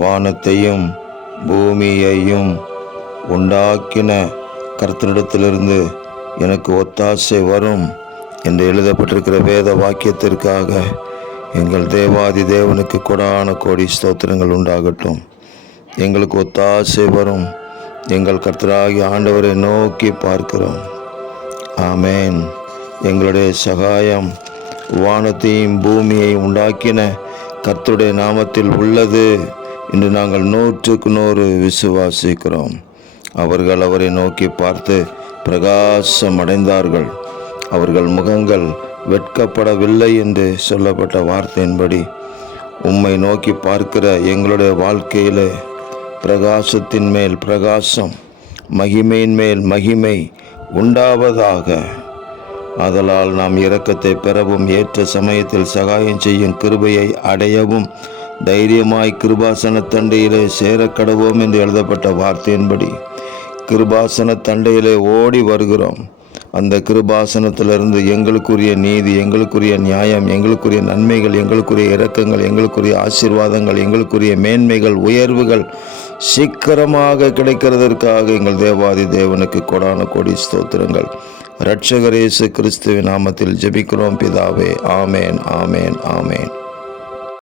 வானத்தையும் பூமியையும் உண்டாக்கின கர்த்தரிடத்திலிருந்து எனக்கு ஒத்தாசை வரும் என்று எழுதப்பட்டிருக்கிற வேத வாக்கியத்திற்காக எங்கள் தேவாதி தேவனுக்கு கொடான கோடி ஸ்தோத்திரங்கள் உண்டாகட்டும். எங்களுக்கு ஒத்தாசை வரும். எங்கள் கர்த்தராகிய ஆண்டவரை நோக்கி பார்க்கிறோம். ஆமேன். எங்களுடைய சகாயம் வானத்தையும் பூமியையும் உண்டாக்கின கர்த்தருடைய நாமத்தில் உள்ளது என்று நாங்கள் 100% விசுவாசிக்கிறோம். அவர்கள் அவரை நோக்கி பார்த்து பிரகாசம் அடைந்தார்கள். அவர்கள் முகங்கள் வெட்கப்படவில்லை என்று சொல்லப்பட்ட வார்த்தையின்படி உம்மை நோக்கி பார்க்கிற எங்களுடைய வாழ்க்கையில் பிரகாசத்தின் மேல் பிரகாசம், மகிமையின் மேல் மகிமை உண்டாவதாக. ஆதலால் நாம் இரக்கத்தை பெறவும் ஏற்ற சமயத்தில் சகாயம் செய்யும் கிருபையை அடையவும் தைரியமாய் கிருபாசன தண்டையிலே சேரக்கடவோம் என்று எழுதப்பட்ட வார்த்தையின்படி கிருபாசன தண்டையிலே ஓடி வருகிறோம். அந்த கிருபாசனத்திலிருந்து எங்களுக்குரிய நீதி, எங்களுக்குரிய நியாயம், எங்களுக்குரிய நன்மைகள், எங்களுக்குரிய இரக்கங்கள், எங்களுக்குரிய ஆசீர்வாதங்கள், எங்களுக்குரிய மேன்மைகள், உயர்வுகள் சீக்கிரமாக கிடைக்கிறதற்காக எங்கள் தேவாதி தேவனுக்கு கொடான கோடி ஸ்தோத்திரங்கள். இரட்சகர் இயேசு கிறிஸ்துவின் நாமத்தில் ஜெபிக்கிறோம் பிதாவே. ஆமேன், ஆமேன், ஆமேன்.